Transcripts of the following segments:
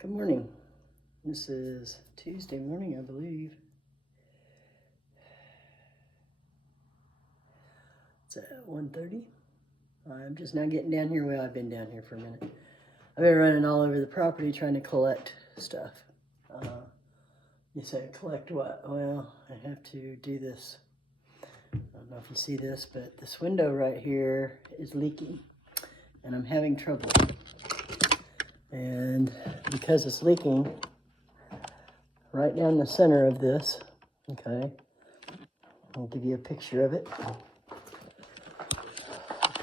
Good morning. This is Tuesday morning, I believe. It's at 1:30. I'm just now getting down here. Well, I've been down here for a minute. I've been running all over the property trying to collect stuff. You say, collect what? Well, I have to do this. I don't know if you see this, but this window right here is leaking, and I'm having trouble. And because it's leaking right down the center of this, okay, I'll give you a picture of it.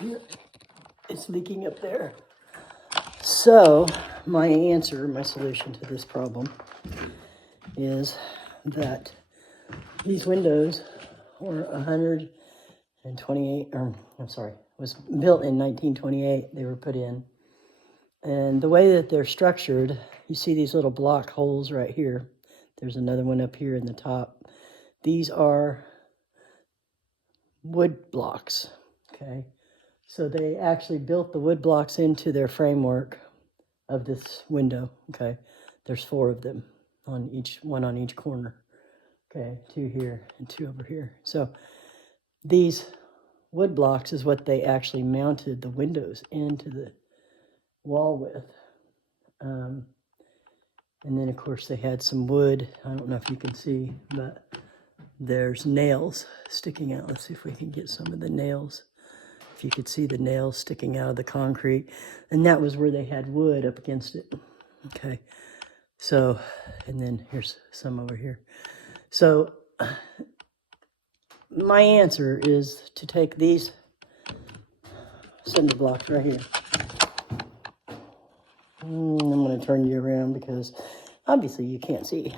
Here, it's leaking up there. So my solution to this problem is that these windows were 128, was built in 1928. They were put in. And the way that they're structured, you see these little block holes right here. There's another one up here in the top. These are wood blocks, okay? So they actually built the wood blocks into their framework of this window, okay? There's 4 of them, one on each corner, okay? 2 here and 2 over here. So these wood blocks is what they actually mounted the windows into the wall with. And then, of course, they had some wood. I don't know if you can see, but there's nails sticking out. Let's see if we can get some of the nails. If you could see the nails sticking out of the concrete. And that was where they had wood up against it. Okay. So, and then here's some over here. So, my answer is to take these cinder blocks right here. I'm going to turn you around because obviously you can't see.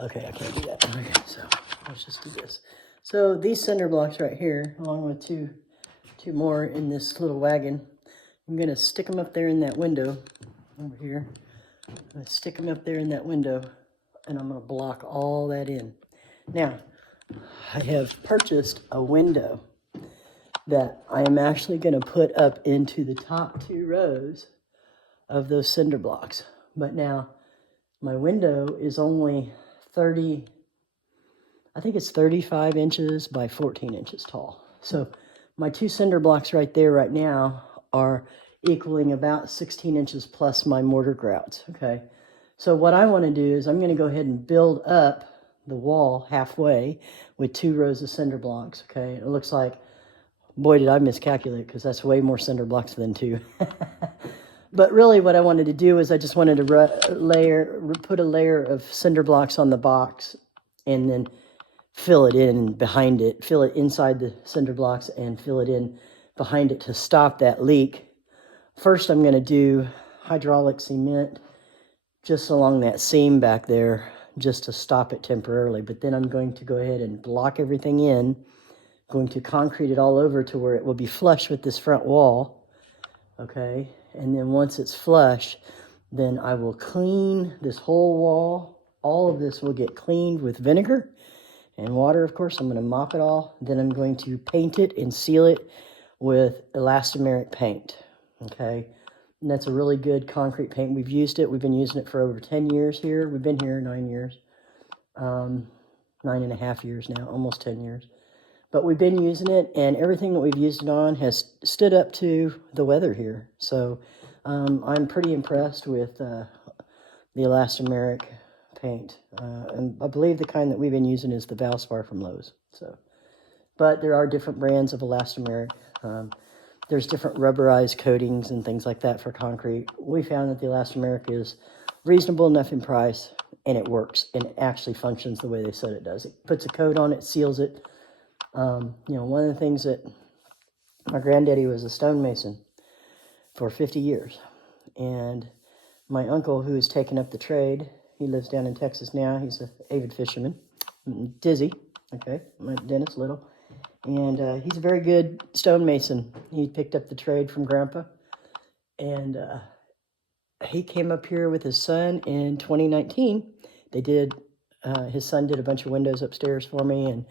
Okay, I can't do that. Okay, so let's just do this. So these cinder blocks right here, along with two more in this little wagon, I'm going to stick them up there in that window over here. I'm going to stick them up there in that window, and I'm going to block all that in. Now, I have purchased a window that I am actually going to put up into the top 2 rows of those cinder blocks. But now, my window is only 35 inches by 14 inches tall. So my 2 cinder blocks right there right now are equaling about 16 inches plus my mortar grouts, okay? So what I want to do is I'm going to go ahead and build up the wall halfway with 2 rows of cinder blocks, okay? It looks like, boy, did I miscalculate, because that's way more cinder blocks than 2. But really what I wanted to do is I just wanted to put a layer of cinder blocks on the box and then fill it in behind it, fill it inside the cinder blocks and fill it in behind it to stop that leak. First, I'm going to do hydraulic cement just along that seam back there just to stop it temporarily. But then I'm going to go ahead and block everything in, going to concrete it all over to where it will be flush with this front wall, okay? And then once it's flush, then I will clean this whole wall. All of this will get cleaned with vinegar and water, of course. I'm going to mop it all. Then I'm going to paint it and seal it with elastomeric paint, okay? And that's a really good concrete paint. We've used it. We've been using it for over 10 years here. We've been here 9 years, 9.5 years now, almost 10 years. But we've been using it, and everything that we've used it on has stood up to the weather here. So I'm pretty impressed with the elastomeric paint. And I believe the kind that we've been using is the Valspar from Lowe's. So, but there are different brands of elastomeric. There's different rubberized coatings and things like that for concrete. We found that the elastomeric is reasonable enough in price, and it works, and it actually functions the way they said it does. It puts a coat on it, seals it. One of the things that my granddaddy was a stonemason for 50 years. And my uncle, who has taken up the trade, he lives down in Texas now. He's an avid fisherman, Dizzy, okay, Dennis Little. And he's a very good stonemason. He picked up the trade from Grandpa. And he came up here with his son in 2019. His son did a bunch of windows upstairs for me, and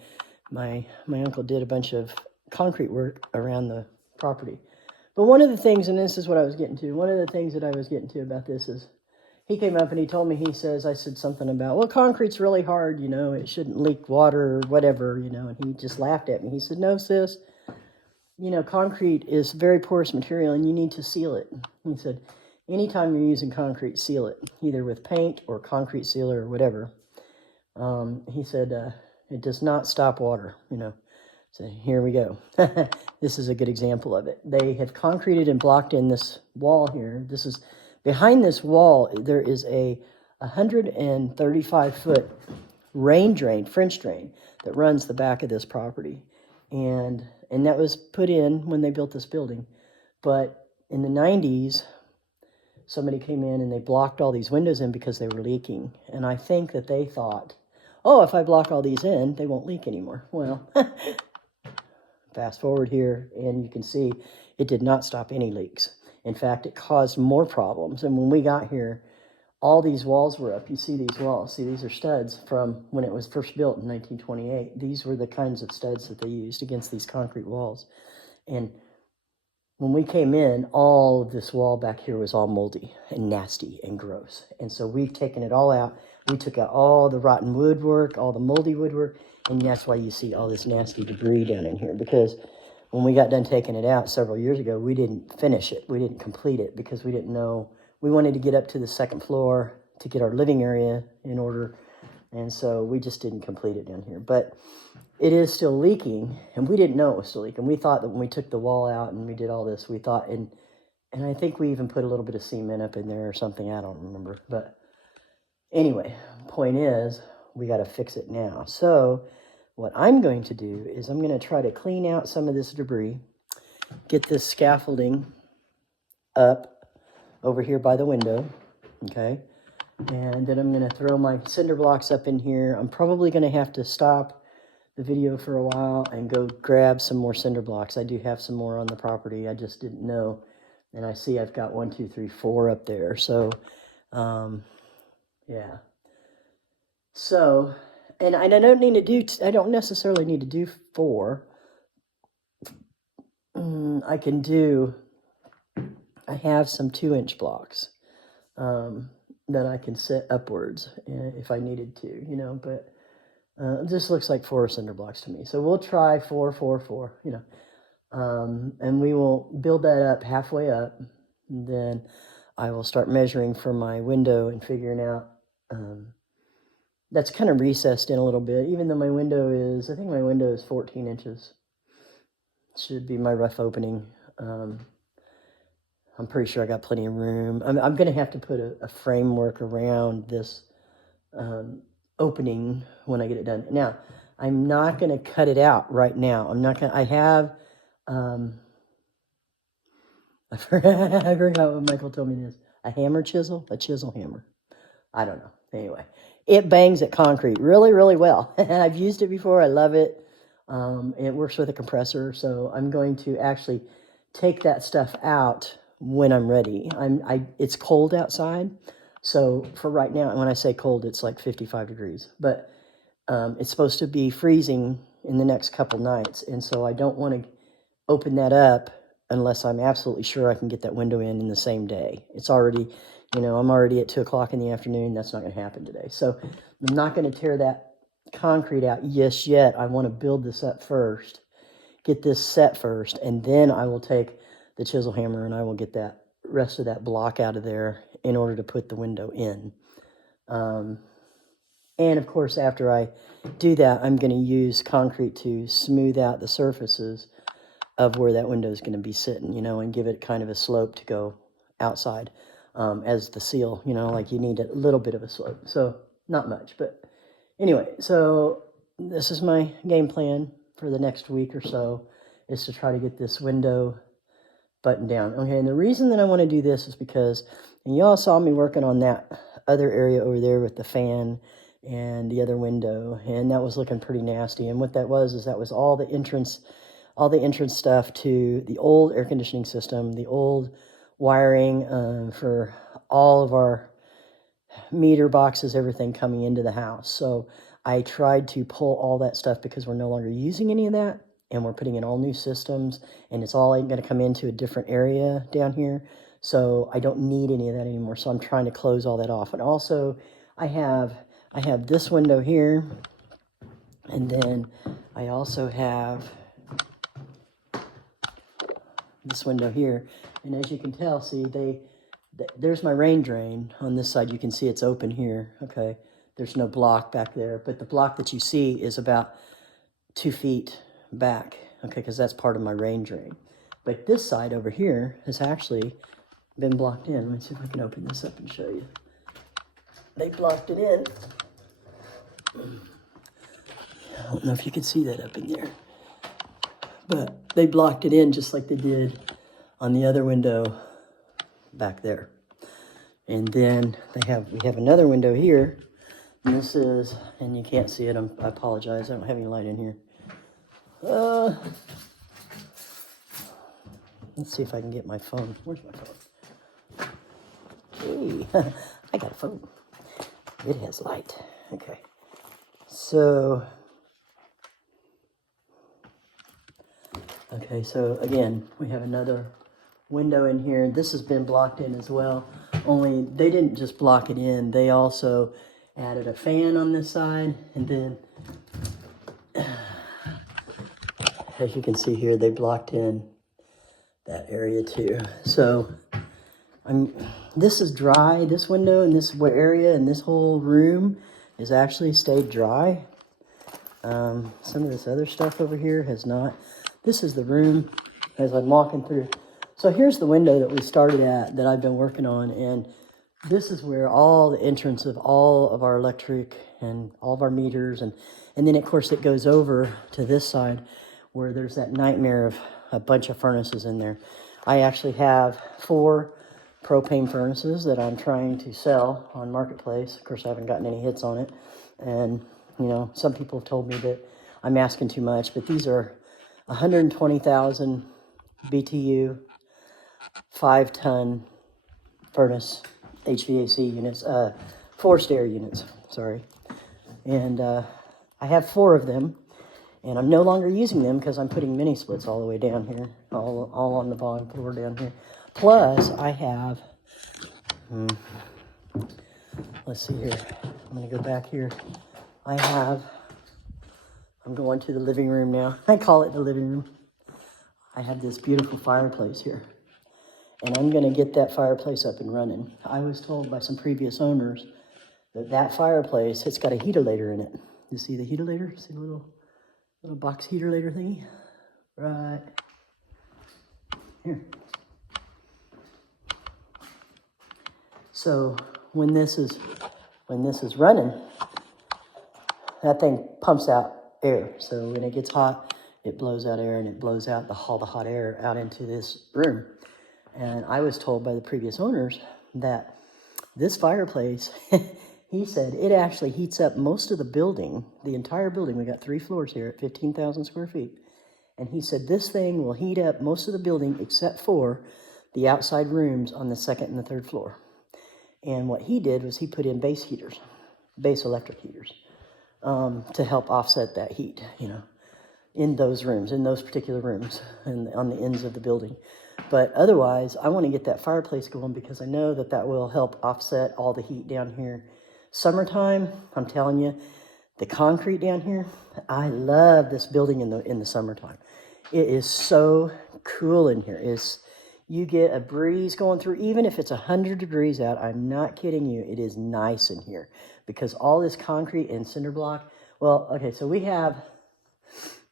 my uncle did a bunch of concrete work around the property. But one of the things, and this is what I was getting to, one of the things that I was getting to about this is he came up and he told me, he says, I said something about, well, concrete's really hard, you know, it shouldn't leak water or whatever, you know, and he just laughed at me. He said, no, sis, you know, concrete is very porous material and you need to seal it. He said, anytime you're using concrete, seal it, either with paint or concrete sealer or whatever. He said, it does not stop water, you know. So here we go. This is a good example of it. They have concreted and blocked in this wall here. This is, behind this wall, there is a 135-foot rain drain, French drain, that runs the back of this property. And that was put in when they built this building. But in the 90s, somebody came in and they blocked all these windows in because they were leaking. And I think that they thought, oh, if I block all these in, they won't leak anymore. Well, fast forward here, and you can see it did not stop any leaks. In fact, it caused more problems. And when we got here, all these walls were up. You see these walls. See, these are studs from when it was first built in 1928. These were the kinds of studs that they used against these concrete walls. And when we came in, all of this wall back here was all moldy and nasty and gross. And so we've taken it all out. We took out all the rotten woodwork, all the moldy woodwork, and that's why you see all this nasty debris down in here. Because when we got done taking it out several years ago, we didn't finish it. We didn't complete it because we didn't know. We wanted to get up to the second floor to get our living area in order. And so we just didn't complete it down here. But it is still leaking, and we didn't know it was still leaking. We thought that when we took the wall out and we did all this, we thought, and I think we even put a little bit of cement up in there or something. I don't remember. But anyway, point is, we got to fix it now. So what I'm going to do is I'm going to try to clean out some of this debris, get this scaffolding up over here by the window, okay? And then I'm going to throw my cinder blocks up in here. I'm probably going to have to stop the video for a while and go grab some more cinder blocks. I do have some more on the property. I just didn't know. And I see I've got 1, 2, 3, 4 up there. So, yeah. So, and I don't need to do, I don't necessarily need to do 4. I can do, I have some 2-inch blocks that I can set upwards if I needed to, you know, but this looks like 4 cinder blocks to me. So we'll try 4, 4, 4, you know, and we will build that up halfway up. And then I will start measuring for my window and figuring out, that's kind of recessed in a little bit, even though my window is, I think my window is 14 inches. Should be my rough opening. I'm pretty sure I got plenty of room. I'm going to have to put a framework around this opening when I get it done. Now, I'm not going to cut it out right now. I'm not going to, I have, I forgot what Michael told me this. A hammer chisel? A chisel hammer. I don't know. Anyway, it bangs at concrete really, really well. I've used it before. I love it. It works with a compressor. So I'm going to actually take that stuff out when I'm ready. It's cold outside. So for right now, and when I say cold, it's like 55 degrees. But it's supposed to be freezing in the next couple nights. And so I don't want to open that up unless I'm absolutely sure I can get that window in the same day. It's already, you know, I'm already at 2 o'clock in the afternoon. That's not going to happen today. So I'm not going to tear that concrete out just yet. I want to build this up first, get this set first, and then I will take the chisel hammer and I will get that rest of that block out of there in order to put the window in. And of course, after I do that, I'm going to use concrete to smooth out the surfaces of where that window is going to be sitting, you know, and give it kind of a slope to go outside as the seal, you know, like you need a little bit of a slope. So not much, but anyway, so this is my game plan for the next week or so, is to try to get this window buttoned down. Okay, and the reason that I want to do this is because, and you all saw me working on that other area over there with the fan and the other window, and that was looking pretty nasty. And what that was is that was all the entrance stuff to the old air conditioning system, the old wiring for all of our meter boxes, everything coming into the house. So I tried to pull all that stuff because we're no longer using any of that. and we're putting in all new systems, and it's all going to come into a different area down here. So I don't need any of that anymore. So I'm trying to close all that off. And also I have this window here, and then I also have this window here. And as you can tell, see, there's my rain drain on this side. You can see it's open here. Okay, there's no block back there, but the block that you see is about 2 feet back. Okay, because that's part of my rain drain. But this side over here has actually been blocked in. Let me see if I can open this up and show you. They blocked it in. I don't know if you can see that up in there, but they blocked it in just like they did on the other window back there. And then we have another window here, and this is, and you can't see it, I apologize, I don't have any light in here. Let's see if I can get my phone. Where's my phone? Hey, I got a phone. It has light. Okay. So again, we have another window in here. This has been blocked in as well. Only they didn't just block it in. They also added a fan on this side. And then, as you can see here, they blocked in that area too. So this is dry. This window and this area and this whole room is actually stayed dry. Some of this other stuff over here has not. This is the room as I'm walking through. So here's the window that we started at that I've been working on, and this is where all the entrance of all of our electric and all of our meters, and then of course it goes over to this side where there's that nightmare of a bunch of furnaces in there. I actually have 4 propane furnaces that I'm trying to sell on Marketplace. Of course, I haven't gotten any hits on it, and you know, some people have told me that I'm asking too much, but these are 120,000 BTU, 5-ton furnace HVAC units, forced air units, sorry. And I have 4 of them, and I'm no longer using them because I'm putting mini splits all the way down here, all on the bottom floor down here. Plus, I have, let's see here, I'm gonna go back here. I'm going to the living room now. I call it the living room. I have this beautiful fireplace here, and I'm gonna get that fireplace up and running. I was told by some previous owners that fireplace, it's got a heatilator in it. You see the heatilator? See the little box heatilator thingy? Right here. So when this is running, that thing pumps out air. So when it gets hot, it blows out air, and it blows out all the hot air out into this room. And I was told by the previous owners that this fireplace, he said it actually heats up most of the building, the entire building. We got 3 floors here at 15,000 square feet. And he said this thing will heat up most of the building except for the outside rooms on the 2nd and the 3rd floor. And what he did was he put in base electric heaters, to help offset that heat, you know, in those rooms, in those particular rooms, and on the ends of the building. But otherwise, I want to get that fireplace going because I know that will help offset all the heat down here. Summertime, I'm telling you, the concrete down here, I love this building in the summertime. It is so cool in here. You get a breeze going through, even if it's 100 degrees out. I'm not kidding you. It is nice in here because all this concrete and cinder block. Well, okay, so we have,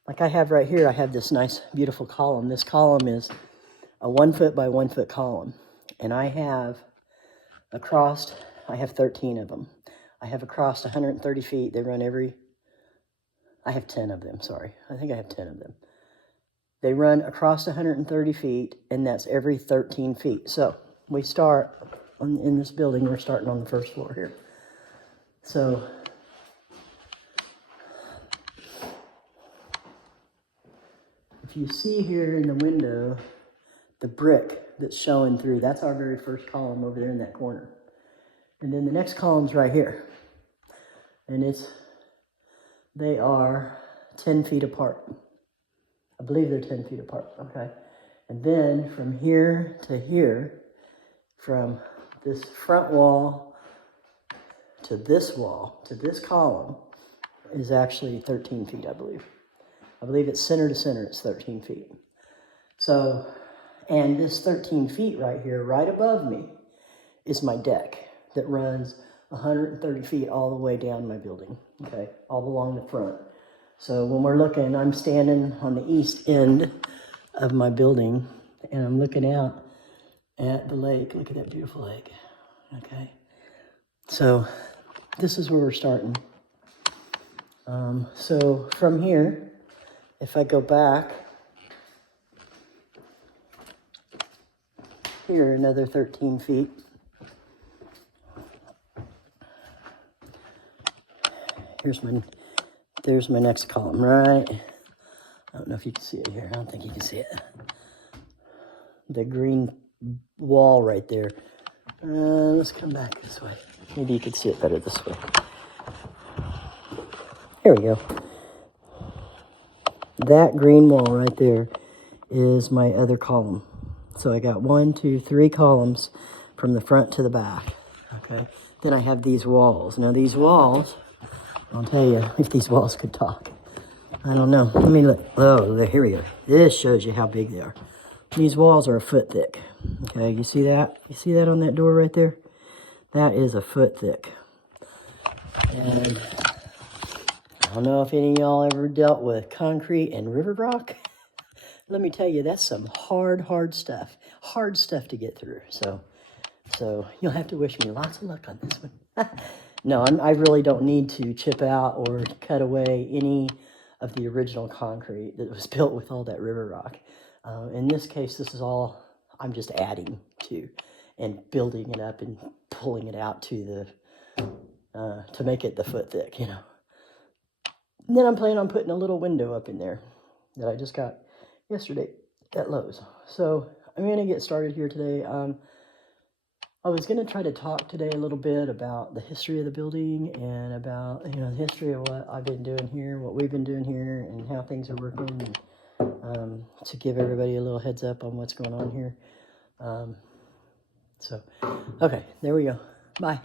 like I have right here, I have this nice, beautiful column. This column is a 1 foot by 1 foot column. And I have 13 of them. I have across 130 feet. They run I have 10 of them, sorry. I think I have 10 of them. They run across 130 feet, and that's every 13 feet. So we start in this building, we're starting on the 1st floor here. So if you see here in the window, the brick that's showing through, that's our very first column over there in that corner. And then the next column's right here. And they are 10 feet apart. believe they're 10 feet apart, okay? And then from here to here, from this front wall to this column, is actually 13 feet, I believe. I believe it's center to center, it's 13 feet. So, and this 13 feet right here, right above me, is my deck that runs 130 feet all the way down my building, okay, all along the front. So when we're looking, I'm standing on the east end of my building, and I'm looking out at the lake. Look at that beautiful lake, okay? So this is where we're starting. So from here, if I go back, here another 13 feet. There's my next column, right? I don't know if you can see it here. I don't think you can see it. The green wall right there. Let's come back this way. Maybe you could see it better this way. Here we go. That green wall right there is my other column. So I got 1, 2, 3 columns from the front to the back. Okay. Then I have these walls. Now these walls, I'll tell you if these walls could talk. I don't know. Let me look. Oh, here we go. This shows you how big they are. These walls are a foot thick. Okay, you see that? You see that on that door right there? That is a foot thick. And I don't know if any of y'all ever dealt with concrete and river rock. Let me tell you, that's some hard stuff. Hard stuff to get through. So you'll have to wish me lots of luck on this one. No, I really don't need to chip out or cut away any of the original concrete that was built with all that river rock. In this case, this is all I'm just adding to and building it up and pulling it out to make it the foot thick, you know. And then I'm planning on putting a little window up in there that I just got yesterday at Lowe's. So I'm going to get started here today. I was going to try to talk today a little bit about the history of the building and about, you know, the history of what I've been doing here, what we've been doing here, and how things are working, and, to give everybody a little heads up on what's going on here. Okay, there we go. Bye.